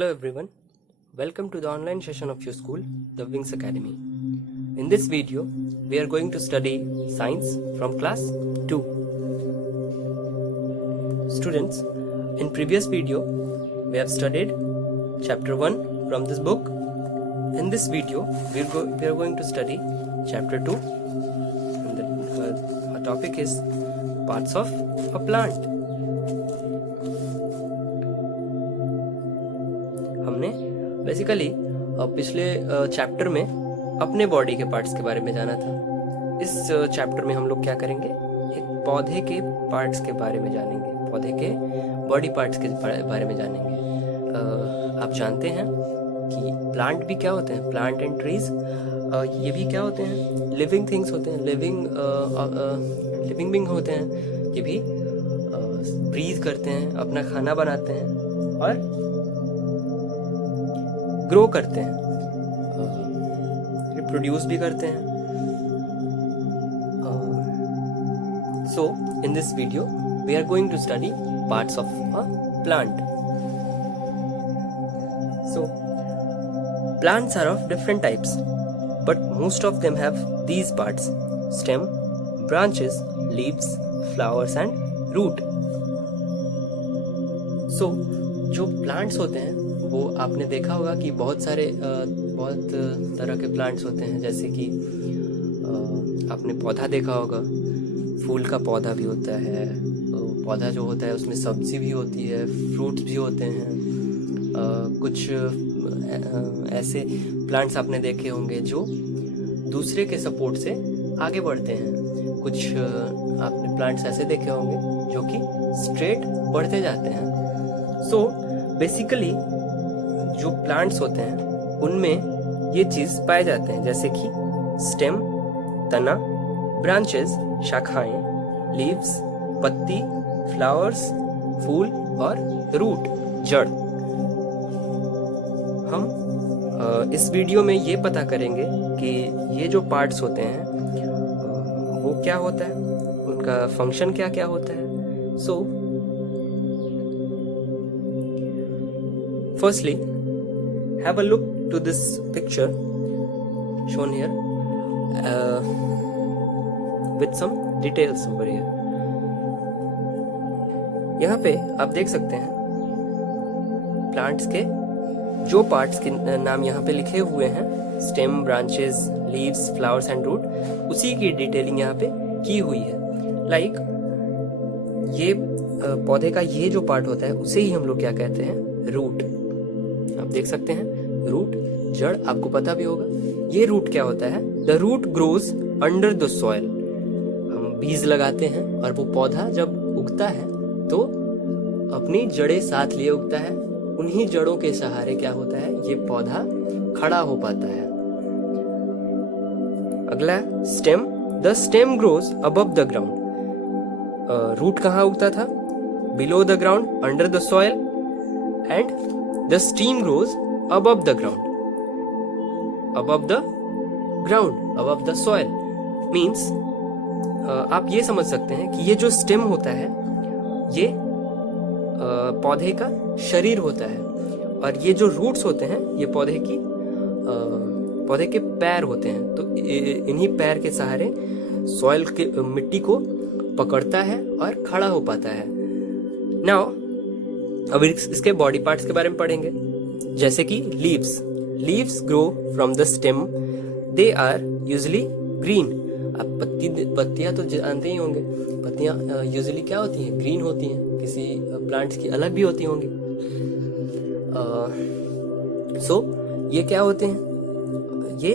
Hello everyone, welcome to the online session of your school, the Wings Academy. In this video, we are going to study science from class 2. Students, in previous video, we have studied chapter 1 from this book. In this video, we are going to study chapter 2. And our topic is parts of a plant. हमने basically पिछले chapter में अपने body के parts के बारे में जाना था। इस चैप्टर में हम लोग क्या करेंगे, एक पौधे के पार्ट्स के बारे में जानेंगे, पौधे के बॉडी पार्ट्स के बारे में जानेंगे। आप जानते हैं कि प्लांट भी क्या होते हैं, प्लांट एंड ट्रीज ये भी क्या होते हैं, लिविंग थिंग्स होते हैं, लिविंग बीइंग होते हैं। ये भी ब्रीथ करते हैं, अपना खाना बनाते हैं और ग्रो करते हैं, रिप्रोड्यूस भी करते हैं। So in this video we are going to study parts of a plant. So plants are of different types, but most of them have these parts: stem, branches, leaves, flowers and root. So जो plants होते हैं वो आपने देखा होगा कि बहुत तरह के प्लांट्स होते हैं। जैसे कि आपने पौधा देखा होगा, फूल का पौधा भी होता है, पौधा जो होता है उसमें सब्जी भी होती है, फ्रूट्स भी होते हैं। कुछ ऐसे प्लांट्स आपने देखे होंगे जो दूसरे के सपोर्ट से आगे बढ़ते हैं। कुछ आपने प्लांट्स ऐसे देखे होंगे जो कि स्ट्रेट बढ़ते जाते हैं। सो बेसिकली जो प्लांट्स होते हैं उनमें ये चीज पाए जाते हैं, जैसे कि स्टेम तना, ब्रांचेस शाखाएं, लीव्स पत्ती, फ्लावर्स फूल और रूट जड़। हम इस वीडियो में ये पता करेंगे कि ये जो पार्ट्स होते हैं वो क्या होता है, उनका फंक्शन क्या क्या होता है। सो firstly, have a look to this picture shown here with some details over here. यहाँ पे आप देख सकते हैं प्लांट्स के जो पार्ट्स के नाम यहाँ पे लिखे हुए हैं, stem, branches, leaves, flowers and root, उसी की डिटेलिंग यहाँ पे की हुई है। लाइक ये पौधे का ये जो पार्ट होता है उसे ही हम लोग क्या कहते हैं, रूट। आप देख सकते हैं रूट, जड़, आपको पता भी होगा। ये रूट क्या होता है, the root grows under the soil. हम बीज लगाते हैं और वो पौधा जब उगता है तो अपनी जड़ें साथ लिए उगता है। उन्हीं जड़ों के सहारे क्या होता है, ये पौधा खड़ा हो पाता है। अगला stem, the stem grows above the ground. Root कहाँ उगता था, below the ground, under the soil, and the stem grows above the ground. Above the soil means आप ये समझ सकते हैं कि ये जो स्टेम होता है ये पौधे का शरीर होता है, और ये जो रूट्स होते हैं ये पौधे के पैर होते हैं। तो इन्हीं पैर के सहारे सॉइल के मिट्टी को पकड़ता है और खड़ा हो पाता है। नाउ अब इसके बॉडी पार्ट्स के बारे में पढ़ेंगे, जैसे कि leaves grow from the stem, they are usually green. आप पत्तियां तो जानते ही होंगे, पत्तियां यूजुअली क्या होती हैं, ग्रीन होती हैं, किसी प्लांट्स की अलग भी होती होंगी। सो ये क्या होते हैं, ये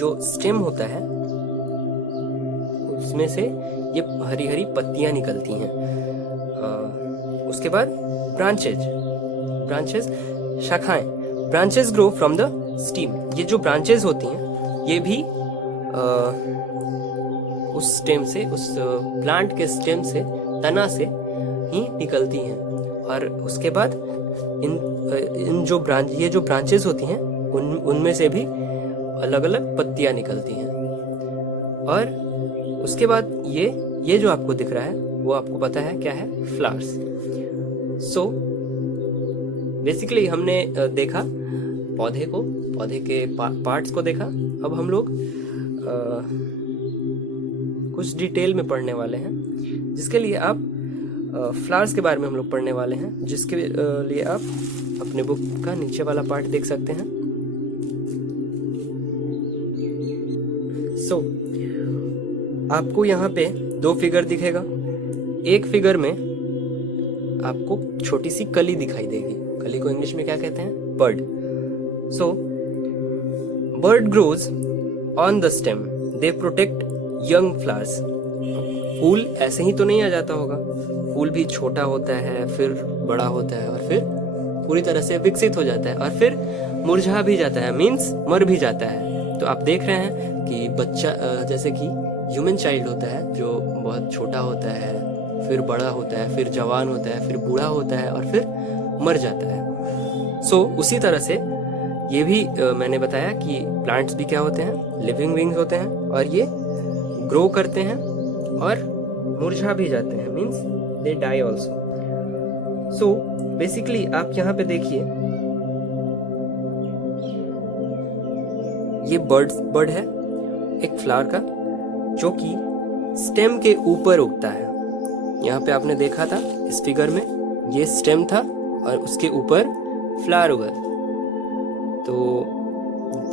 जो स्टेम होता है उसमें से ये हरी हरी पत्तियां निकलती हैं। उसके बाद ब्रांचेस शाखाएं, branches grow from the stem. ये जो ब्रांचेस होती हैं ये भी उस स्टेम से, उस प्लांट के स्टेम से, तना से ही निकलती हैं। और उसके बाद इन जो ब्रांचेस होती हैं उनमें से भी अलग अलग पत्तियां निकलती हैं। और उसके बाद ये जो आपको दिख रहा है वो आपको पता है क्या है, फ्लावर्स। सो बेसिकली हमने देखा पौधे के पार्ट्स को देखा। अब हम लोग कुछ डिटेल में पढ़ने वाले हैं, जिसके लिए आप फ्लावर्स के बारे में हम लोग पढ़ने वाले हैं, जिसके लिए आप अपने बुक का नीचे वाला पार्ट देख सकते हैं। आपको यहाँ पे 2 फिगर दिखेगा। एक फिगर में आपको छोटी सी कली दिखाई देगी। कली को इंग्लिश में क्या कहते हैं? Bud. Bud grows on the stem, they protect young flowers. फूल ऐसे ही तो नहीं आ जाता होगा, फूल भी छोटा होता है, फिर बड़ा होता है, और फिर पूरी तरह से विकसित हो जाता है, और फिर मुरझा भी जाता है, मीन्स मर भी जाता है। तो आप देख रहे हैं कि बच्चा जैसे कि ह्यूमन चाइल्ड होता है जो बहुत छोटा होता है, फिर बड़ा होता है, फिर जवान होता है, फिर बूढ़ा होता है, और फिर मर जाता है। उसी तरह से ये भी मैंने बताया कि प्लांट्स भी क्या होते हैं? लिविंग बीइंग्स होते हैं, और ये ग्रो करते हैं और मुरझा भी जाते हैं, means they die also. Basically आप यहाँ पे देखिए, ये बर्ड है एक फ्लावर का, जो कि स्टेम के ऊपर उगता है। यहाँ पे आपने देखा था इस फिगर में, ये स्टेम था और उसके ऊपर फ्लावर उगा। तो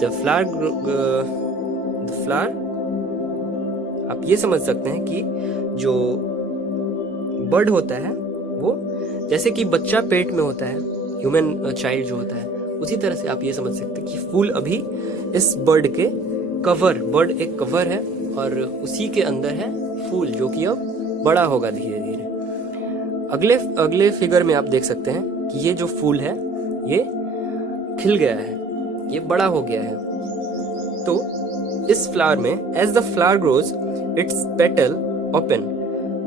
द फ्लावर आप ये समझ सकते हैं कि जो बर्ड होता है वो जैसे कि बच्चा पेट में होता है, ह्यूमन चाइल्ड जो होता है, उसी तरह से आप ये समझ सकते हैं कि फूल अभी इस बर्ड के बर्ड एक कवर है, और उसी के अंदर है फूल, जो कि अब बड़ा होगा धीरे धीरे। अगले फिगर में आप देख सकते हैं कि ये जो फूल है ये खिल गया है, ये बड़ा हो गया है। तो इस फ्लावर में, as the flower grows its petal open,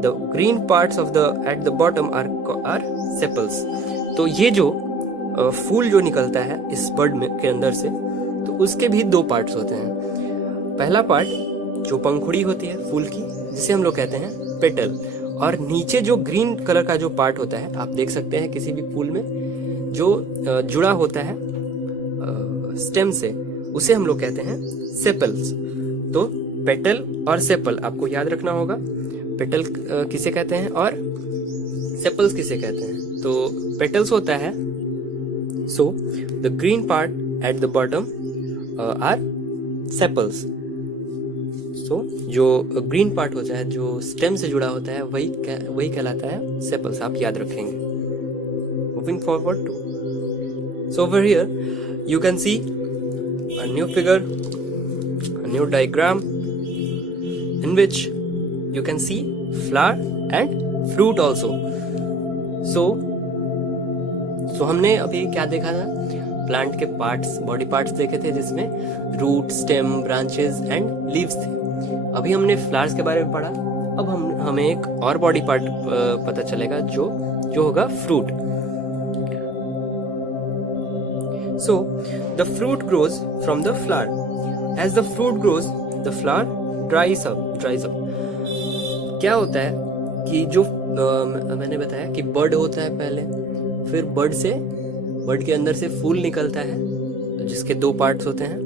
the green parts of the at the bottom are sepals. तो ये जो फूल जो निकलता है इस बर्ड में के अंदर से, तो उसके भी 2 पार्ट्स होते हैं। पहला पार्ट जो पंखुड़ी होती है फूल की, जिसे हम लोग कहते हैं पेटल, और नीचे जो ग्रीन कलर का जो पार्ट होता है, आप देख सकते हैं किसी भी फूल में जो जुड़ा होता है स्टेम से, उसे हम लोग कहते हैं सेपल्स। तो पेटल और सेपल आपको याद रखना होगा, पेटल किसे कहते हैं और सेपल्स किसे कहते हैं। तो पेटल्स होता है, the green part at the bottom are sepals. जो ग्रीन पार्ट होता है जो स्टेम से जुड़ा होता है, वही कहलाता है सेपल्स। आप याद रखेंगे। Moving forward to, over here you can see a new figure, a new diagram in which you can see flower and fruit also. So हमने अभी क्या देखा था? प्लांट के पार्ट्स, बॉडी पार्ट्स देखे थे, जिसमें root, stem, branches and leaves थे। अभी हमने फ्लावर्स के बारे में पढ़ा। अब हमें एक और बॉडी पार्ट पता चलेगा जो होगा fruit. So the fruit grows from the flower. As the fruit grows, the flower dries up. क्या होता है कि जो मैंने बताया कि बर्ड होता है पहले, फिर बर्ड के अंदर से फूल निकलता है, जिसके 2 पार्ट्स होते हैं,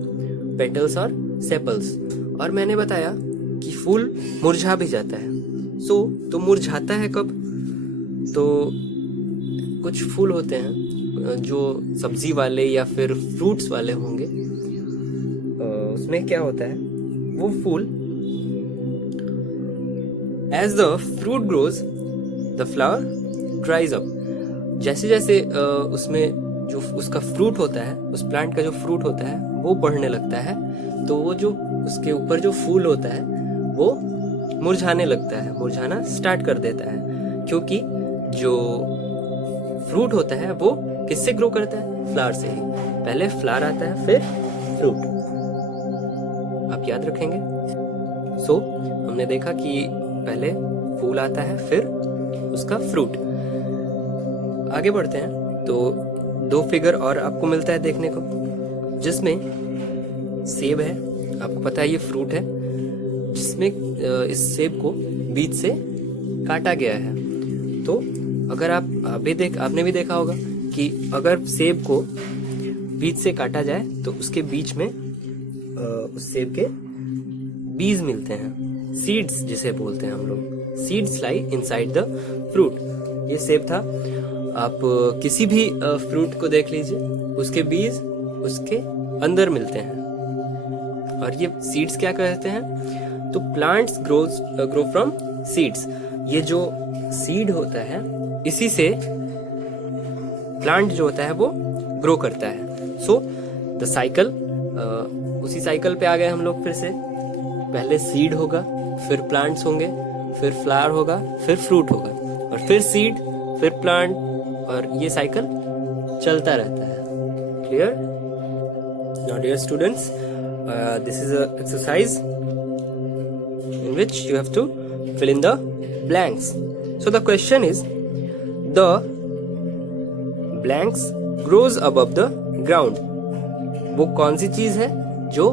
पेटल्स और सेपल्स। और मैंने बताया कि फूल मुरझा भी जाता है। तो मुरझाता है कब? तो कुछ फूल होते हैं जो सब्जी वाले या फिर फ्रूट्स वाले होंगे, उसमें क्या होता है, वो फूल as the fruit grows the flower dries up. जैसे जैसे उसमें जो उसका फ्रूट होता है, उस प्लांट का जो फ्रूट होता है वो बढ़ने लगता है, तो वो जो उसके ऊपर जो फूल होता है वो मुरझाने लगता है, मुरझाना स्टार्ट कर देता है। क्योंकि जो फ्रूट होता है वो किससे ग्रो करता है? फ्लावर से ही। पहले फ्लावर आता है, फिर फ्रूट। आप याद रखेंगे। हमने देखा कि पहले फूल आता है, फिर उसका फ्रूट। आगे बढ़ते हैं तो 2 फिगर और आपको मिलता है देखने को, जिसमें सेब है। आपको पता है ये फ्रूट है, जिसमें इस सेब को बीच से काटा गया है। तो अगर आपने भी देखा होगा कि अगर सेब को बीज से काटा जाए तो उसके बीच में उस सेब के बीज मिलते हैं, सीड्स जिसे बोलते हैं हम लोग। Seeds lie inside the fruit. ये सेब था। आप किसी भी फ्रूट को देख लीजिए, उसके बीज उसके अंदर मिलते हैं, और ये सीड्स क्या कहते हैं? तो प्लांट्स ग्रो फ्रॉम सीड्स। ये जो सीड होता है, इसी से प्लांट जो होता है वो ग्रो करता है। सो द साइकिल, उसी साइकिल पे आ गए हम लोग फिर से। पहले सीड होगा, फिर प्लांट्स होंगे, फिर फ्लावर होगा, फिर फ्रूट होगा, और फिर सीड, फिर प्लांट, और ये साइकिल चलता रहता है। Clear? Now dear students, this is a exercise in which you have to fill in the blanks. So the question is, the blanks grows above the ground. वो कौन सी चीज है जो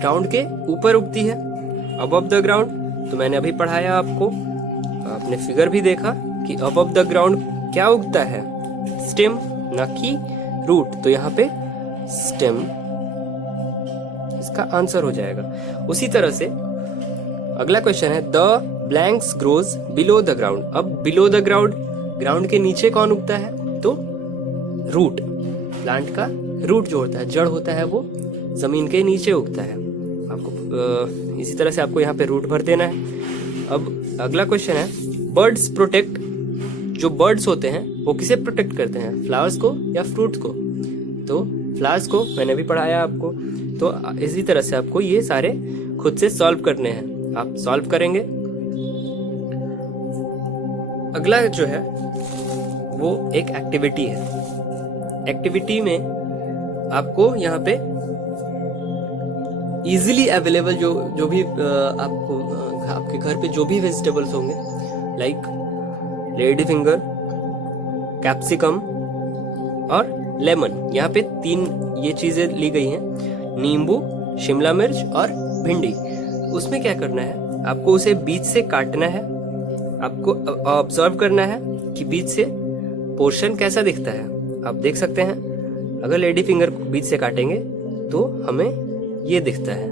ग्राउंड के ऊपर उगती है? above the ground तो मैंने अभी पढ़ाया आपको, आपने फिगर भी देखा कि above the ground क्या उगता है? स्टेम, ना कि रूट। तो यहाँ पे स्टेम इसका आंसर हो जाएगा। उसी तरह से अगला क्वेश्चन है, the blanks grows below the ground. अब बिलो द ग्राउंड, ग्राउंड के नीचे कौन उगता है? तो रूट। प्लांट का रूट जो होता है, जड़ होता है, वो जमीन के नीचे उगता है। आपको इसी तरह से आपको यहाँ पे रूट भर देना है। अब अगला क्वेश्चन है, बर्ड्स प्रोटेक्ट। जो बर्ड्स होते हैं वो किसे प्रोटेक्ट करते हैं? फ्लावर्स को या फ्रूट्स को? तो फ्लावर्स को मैंने भी पढ़ाया आपको। तो इसी तरह से आपको ये सारे खुद से सॉल्व करने हैं। आप सॉल्व करेंगे। अगला जो है वो एक एक्टिविटी है। एक्टिविटी में आपको यहाँ पे इजीली अवेलेबल जो भी आपको आपके घर पे जो भी वेजिटेबल्स होंगे, लाइक लेडी फिंगर, कैप्सिकम और लेमन, यहाँ पे 3 ये चीजें ली गई हैं। नींबू, शिमला मिर्च और भिंडी। उसमें क्या करना है? आपको उसे बीच से काटना है। आपको ऑब्जर्व करना है कि बीच से पोर्शन कैसा दिखता है। आप देख सकते हैं, अगर लेडी फिंगर को बीच से काटेंगे तो हमें ये दिखता है।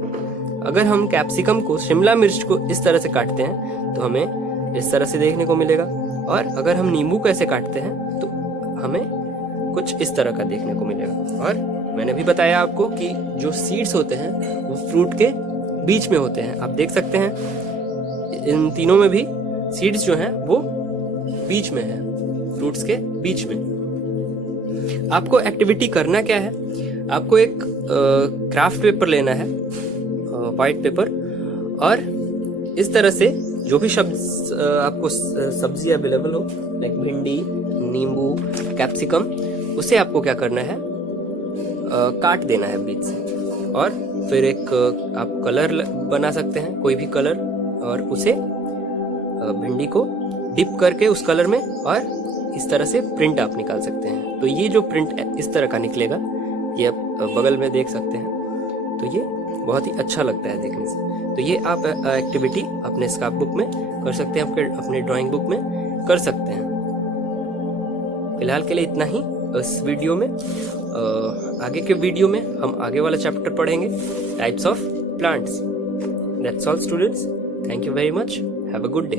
अगर हम कैप्सिकम को, शिमला मिर्च को इस तरह से काटते हैं तो हमें इस तरह से देखने को मिलेगा, और अगर हम नींबू को ऐसे काटते हैं तो हमें कुछ इस तरह का देखने को मिलेगा। और मैंने भी बताया आपको कि जो सीड्स होते हैं वो फ्रूट के बीच में होते हैं। आप देख सकते हैं इन तीनों में भी सीड्स जो हैं वो बीच में है, फ्रूट्स के बीच में। आपको एक्टिविटी करना क्या है? आपको एक क्राफ्ट पेपर लेना है, व्हाइट पेपर, और इस तरह से जो भी आपको सब्जी अवेलेबल हो, लाइक भिंडी, नींबू, कैप्सिकम, उसे आपको क्या करना है? काट देना है बीच से। और फिर एक आप कलर बना सकते हैं, कोई भी कलर, और उसे भिंडी को डिप करके उस कलर में, और इस तरह से प्रिंट आप निकाल सकते हैं। तो ये जो प्रिंट इस तरह का निकलेगा, ये आप बगल में देख सकते हैं। तो ये बहुत ही अच्छा लगता है देखने से। तो ये आप एक्टिविटी अपने स्क्रैप बुक में कर सकते हैं, अपने ड्राइंग बुक में कर सकते हैं। फिलहाल के लिए इतना ही इस वीडियो में। आगे के वीडियो में हम आगे वाला चैप्टर पढ़ेंगे, types of plants. That's all students, thank you very much, have a good day.